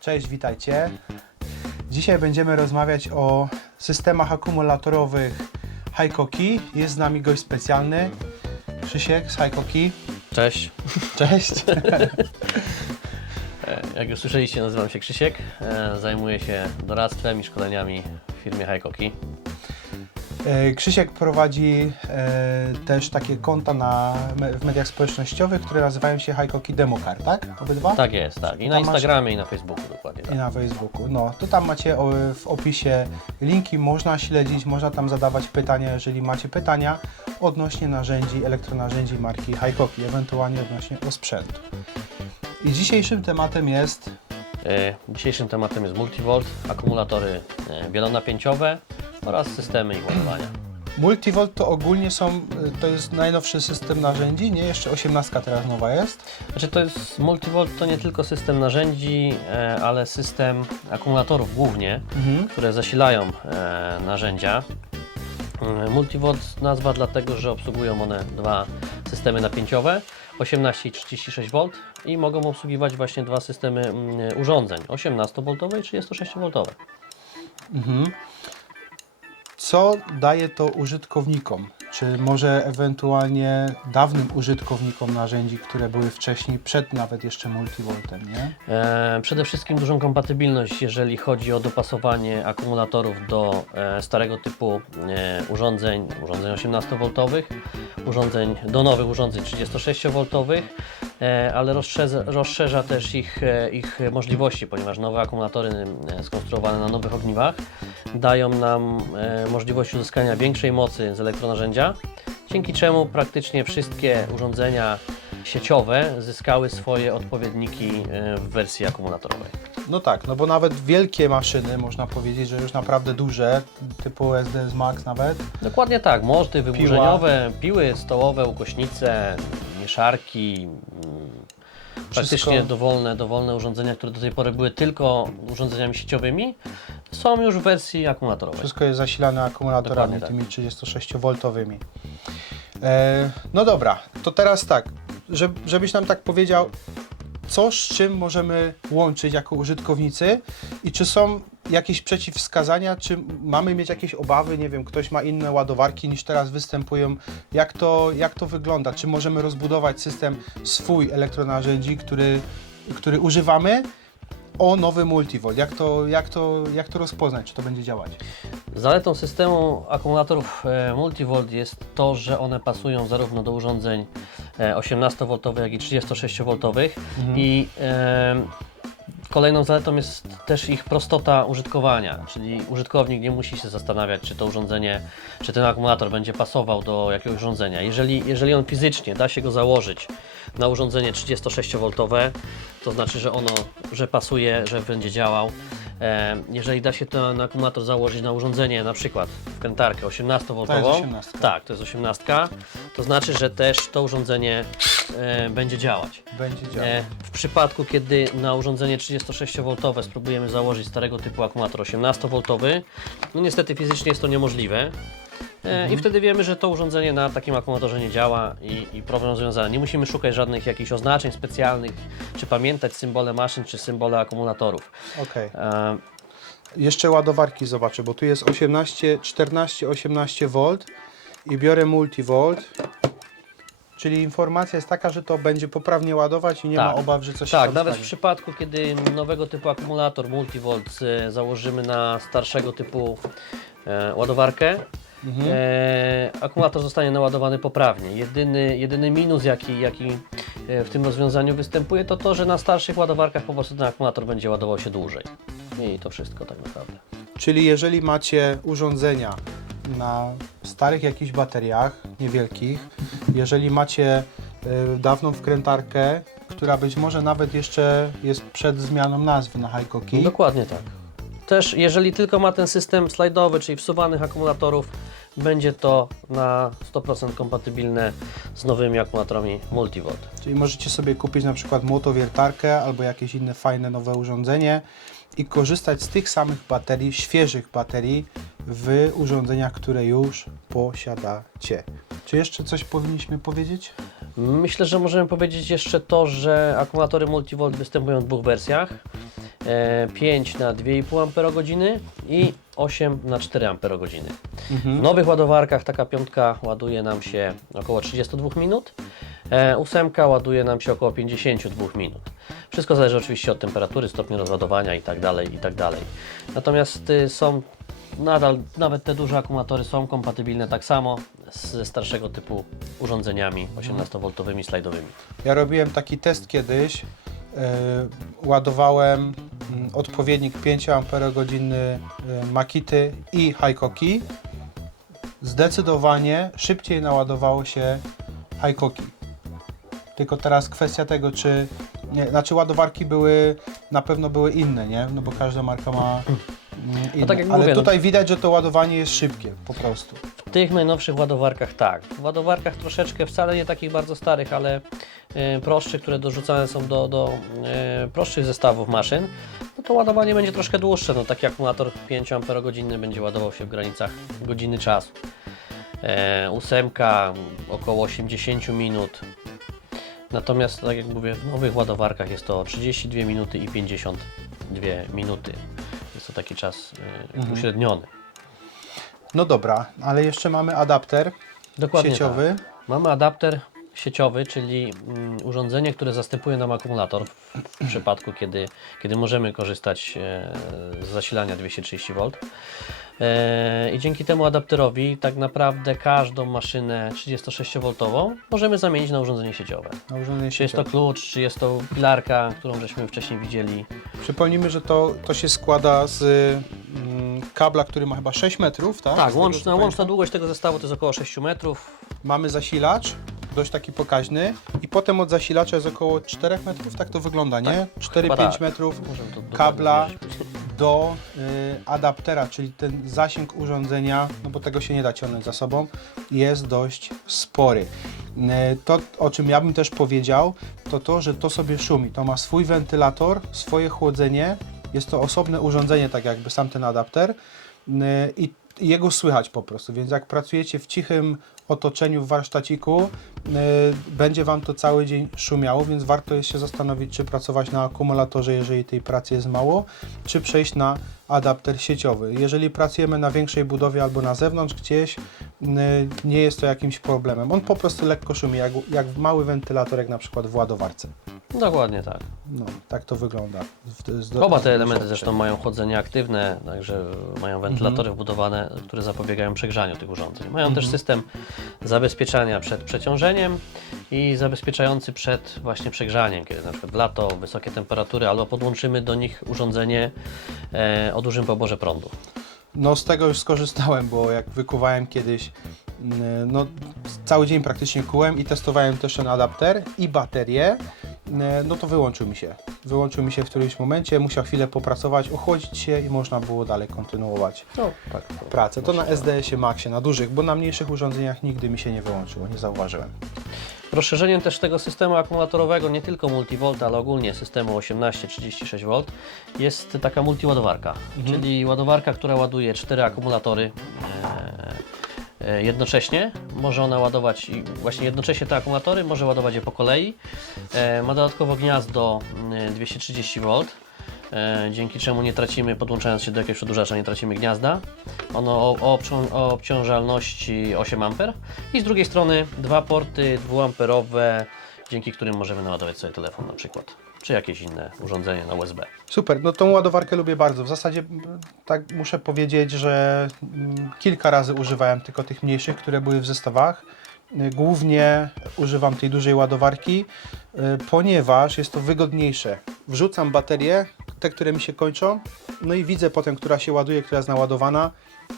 Cześć, witajcie. Dzisiaj będziemy rozmawiać o systemach akumulatorowych Hikoki. Jest z nami gość specjalny, Krzysiek z Hikoki. Cześć. Cześć. E, Jak już słyszeliście, nazywam się Krzysiek. E, Zajmuję się doradztwem i szkoleniami w firmie Hikoki. E, Krzysiek prowadzi e, też takie konta na, w mediach społecznościowych, które nazywają się Hikoki Demokar, tak? Obydwa? Tak jest, tak. I na Tam masz- Instagramie i na Facebooku dokładnie. I Tak. na Facebooku. No, to tam macie w opisie linki, można śledzić, można tam zadawać pytania, jeżeli macie pytania odnośnie narzędzi, elektronarzędzi marki Hikoki, ewentualnie odnośnie osprzętu. I dzisiejszym tematem jest E, Dzisiejszym tematem jest multivolt, akumulatory wielonapięciowe oraz systemy ich ładowania. Multivolt to ogólnie są, y, to jest najnowszy system narzędzi, nie? Jeszcze 18 teraz nowa jest. Znaczy to jest multivolt to nie tylko system narzędzi, e, ale system akumulatorów głównie, Mhm. które zasilają e, narzędzia. E, Multivolt nazwa dlatego, że obsługują one dwa systemy napięciowe 18 i 36 V i mogą obsługiwać właśnie dwa systemy mm, urządzeń 18V i 36V. Mhm. Co daje to użytkownikom? Czy może ewentualnie dawnym użytkownikom narzędzi, które były wcześniej, przed nawet jeszcze multivoltem, nie? E, Przede wszystkim dużą kompatybilność, jeżeli chodzi o dopasowanie akumulatorów do e, starego typu e, urządzeń, urządzeń 18V, urządzeń do nowych urządzeń 36V, e, ale rozszerza, rozszerza też ich, e, ich możliwości, ponieważ nowe akumulatory e, skonstruowane na nowych ogniwach dają nam e, możliwość uzyskania większej mocy z elektronarzędzia, dzięki czemu praktycznie wszystkie urządzenia sieciowe zyskały swoje odpowiedniki e, w wersji akumulatorowej. No tak, no bo nawet wielkie maszyny, można powiedzieć, że już naprawdę duże, typu SDS Max nawet, Dokładnie tak, mosty wyburzeniowe, piły stołowe, ukośnice, mieszarki, praktycznie dowolne, dowolne urządzenia, które do tej pory były tylko urządzeniami sieciowymi, są już w wersji akumulatorowej. wszystko jest zasilane akumulatorami Dokładnie tak. tymi 36V. E, no dobra, to teraz tak, żeby, żebyś nam tak powiedział, co z czym możemy łączyć jako użytkownicy i czy są jakieś przeciwwskazania, czy mamy mieć jakieś obawy, nie wiem, ktoś ma inne ładowarki niż teraz występują, jak to, jak to wygląda, czy możemy rozbudować system swój elektronarzędzi, który, który używamy? O nowy multivolt, jak to, jak, to, jak to rozpoznać, czy to będzie działać? Zaletą systemu akumulatorów e, multivolt jest to, że one pasują zarówno do urządzeń e, 18V, jak i 36V i e, kolejną zaletą jest też ich prostota użytkowania, czyli użytkownik nie musi się zastanawiać, czy to urządzenie, czy ten akumulator będzie pasował do jakiegoś urządzenia. Jeżeli, jeżeli on fizycznie da się go założyć na urządzenie 36V, to znaczy, że ono, że pasuje, że będzie działał. E, jeżeli da się ten akumulator założyć na urządzenie, na przykład wkrętarkę 18V, To jest 18. tak, to jest 18, to znaczy, że też to urządzenie e, będzie działać. Będzie działał. E, w przypadku, kiedy na urządzenie 36V spróbujemy założyć starego typu akumulator 18V, no niestety fizycznie jest to niemożliwe. E, I wtedy wiemy, że to urządzenie na takim akumulatorze nie działa i, i problem rozwiązany. Nie musimy szukać żadnych jakichś oznaczeń specjalnych, czy pamiętać symbole maszyn, czy symbole akumulatorów. Okej. E, Jeszcze ładowarki zobaczę, bo tu jest 18, 14, 18 V i biorę multivolt. Czyli informacja jest taka, że to będzie poprawnie ładować i nie Tak. ma obaw, że coś się Tak, tam nawet w stanie. przypadku, kiedy nowego typu akumulator multivolt e, założymy na starszego typu e, ładowarkę, Mhm. e, akumulator zostanie naładowany poprawnie. Jedyny, jedyny minus, jaki, jaki e, w tym rozwiązaniu występuje, to to, że na starszych ładowarkach po prostu ten akumulator będzie ładował się dłużej. I to wszystko tak naprawdę. Czyli jeżeli macie urządzenia na starych jakichś bateriach niewielkich, jeżeli macie y, dawną wkrętarkę, która być może nawet jeszcze jest przed zmianą nazwy na Hikoki, Dokładnie tak. Też jeżeli tylko ma ten system slajdowy, czyli wsuwanych akumulatorów, będzie to na 100% kompatybilne z nowymi akumulatorami multivolt. Czyli możecie sobie kupić na przykład młotowiertarkę albo jakieś inne fajne nowe urządzenie i korzystać z tych samych baterii, świeżych baterii w urządzeniach, które już posiadacie. Czy jeszcze coś powinniśmy powiedzieć? Myślę, że możemy powiedzieć jeszcze to, że akumulatory multivolt występują w dwóch wersjach. E, 5 na 2,5 Ah i 8 na 4 Ah. W nowych ładowarkach taka piątka ładuje nam się około 32 minut, e, ósemka ładuje nam się około 52 minut. Wszystko zależy oczywiście od temperatury, stopnia rozładowania i tak dalej, i tak dalej. Natomiast y, są nadal, nawet te duże akumulatory są kompatybilne tak samo ze starszego typu urządzeniami 18V slajdowymi. Ja robiłem taki test kiedyś. Yy, ładowałem mm, odpowiednik 5 Ah Makity i Haikoki. Zdecydowanie szybciej naładowało się Haikoki. Tylko teraz kwestia tego, czy. Nie, znaczy ładowarki były na pewno były inne, nie? No bo każda marka ma mm, inne. tak Ale mówię, no- tutaj widać, że to ładowanie jest szybkie po prostu. W tych najnowszych ładowarkach tak. W ładowarkach troszeczkę, wcale nie takich bardzo starych, ale e, prostszych, które dorzucane są do, do e, prostszych zestawów maszyn, no to ładowanie będzie troszkę dłuższe. No, taki akumulator 5 Ah będzie ładował się w granicach godziny czasu. E, ósemka około 80 minut. Natomiast, tak jak mówię, w nowych ładowarkach jest to 32 minuty i 52 minuty. Jest to taki czas e, uśredniony. No dobra, ale jeszcze mamy adapter Dokładnie sieciowy. Tak. Mamy adapter sieciowy, czyli mm, urządzenie, które zastępuje nam akumulator w, przypadku, kiedy, kiedy możemy korzystać e, z zasilania 230V. E, I dzięki temu adapterowi tak naprawdę każdą maszynę 36V możemy zamienić na urządzenie sieciowe. Na urządzenie Czy jest to sieciowe. klucz, czy jest to pilarka, którą żeśmy wcześniej widzieli. Przypomnijmy, że to, to się składa z mm, kabla, który ma chyba 6 metrów, tak? Tak, łączna, łączna długość tego zestawu to jest około 6 metrów. Mamy zasilacz, dość taki pokaźny i potem od zasilacza jest około 4 metrów, tak to wygląda, nie? 4-5 chyba tak. metrów kabla do y, adaptera, czyli ten zasięg urządzenia, no bo tego się nie da ciągnąć za sobą, jest dość spory. Y, To, o czym ja bym też powiedział, to to, że to sobie szumi. To ma swój wentylator, swoje chłodzenie, jest to osobne urządzenie, tak jakby sam ten adapter y, i jego słychać po prostu, więc jak pracujecie w cichym otoczeniu w warsztaciku, y, będzie Wam to cały dzień szumiało, więc warto jest się zastanowić, czy pracować na akumulatorze, jeżeli tej pracy jest mało, czy przejść na adapter sieciowy. Jeżeli pracujemy na większej budowie albo na zewnątrz gdzieś, nie jest to jakimś problemem. On po prostu lekko szumi, jak, jak mały wentylator, jak na przykład w ładowarce. Dokładnie tak. No, tak to wygląda. Z- z- Oba te elementy zresztą mają chłodzenie aktywne, także mają wentylatory wbudowane, które zapobiegają przegrzaniu tych urządzeń. Mają też system zabezpieczania przed przeciążeniem i zabezpieczający przed właśnie przegrzaniem, kiedy na przykład lato, wysokie temperatury, albo podłączymy do nich urządzenie e, o dużym poborze prądu. No z tego już skorzystałem, bo jak wykuwałem kiedyś, mm, no cały dzień praktycznie kułem i testowałem też ten adapter i baterię, mm, no to wyłączył mi się. Wyłączył mi się w którymś momencie, musiał chwilę popracować, ochłodzić się i można było dalej kontynuować No, tak. pracę. To na SDS-ie Maxie, na dużych, bo na mniejszych urządzeniach nigdy mi się nie wyłączyło, nie zauważyłem. Rozszerzeniem też tego systemu akumulatorowego, nie tylko multivolt, ale ogólnie systemu 18-36V, jest taka multiładowarka, czyli ładowarka, która ładuje cztery akumulatory e, e, jednocześnie. Może ona ładować, właśnie jednocześnie te akumulatory, może ładować je po kolei. E, ma dodatkowo gniazdo mm, 230V. E, dzięki czemu nie tracimy, podłączając się do jakiegoś przedłużacza, nie tracimy gniazda. Ono o, o, obcią- o obciążalności 8 A i z drugiej strony dwa porty dwuamperowe, dzięki którym możemy naładować sobie telefon na przykład, czy jakieś inne urządzenie na USB. Super, no tą ładowarkę lubię bardzo. W zasadzie tak muszę powiedzieć, że kilka razy używałem tylko tych mniejszych, które były w zestawach. Y, Głównie używam tej dużej ładowarki, y, ponieważ jest to wygodniejsze. Wrzucam baterie, te, które mi się kończą, no i widzę potem, która się ładuje, która jest naładowana.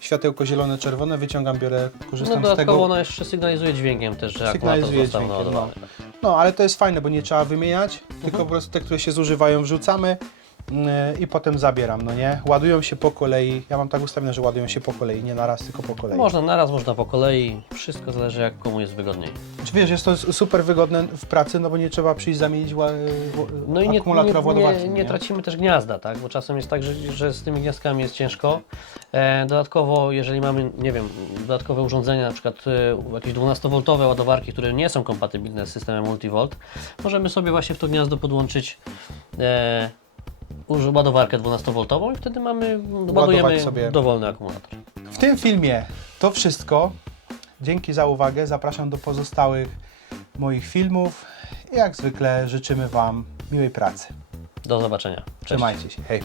Światełko zielone, czerwone, wyciągam, biorę, No korzystam z dodatkowo tego. ona jeszcze sygnalizuje dźwiękiem też, że Sygnalizuje dźwiękiem, naładowany. No, ale to jest fajne, bo nie trzeba wymieniać, tylko po prostu te, które się zużywają, wrzucamy i potem zabieram, no nie? Ładują się po kolei. Ja mam tak ustawione, że ładują się po kolei, nie na raz, tylko po kolei. Można naraz, można po kolei, wszystko zależy jak komu jest wygodniej. Czy wiesz, jest to super wygodne w pracy, no bo nie trzeba przyjść zamienić ła, ło- No i nie, akumulatora w nie, ładowarce. nie, nie tracimy też gniazda, tak? bo czasem jest tak, że, że z tymi gniazdkami jest ciężko. E, dodatkowo, jeżeli mamy, nie wiem, dodatkowe urządzenia, na przykład e, jakieś 12V ładowarki, które nie są kompatybilne z systemem multivolt, możemy sobie właśnie w to gniazdo podłączyć e, ładowarkę 12V i wtedy mamy, ładujemy sobie. dowolny akumulator. W tym filmie to wszystko. Dzięki za uwagę. Zapraszam do pozostałych moich filmów. I jak zwykle życzymy Wam miłej pracy. Do zobaczenia. Cześć. Trzymajcie się. Hej.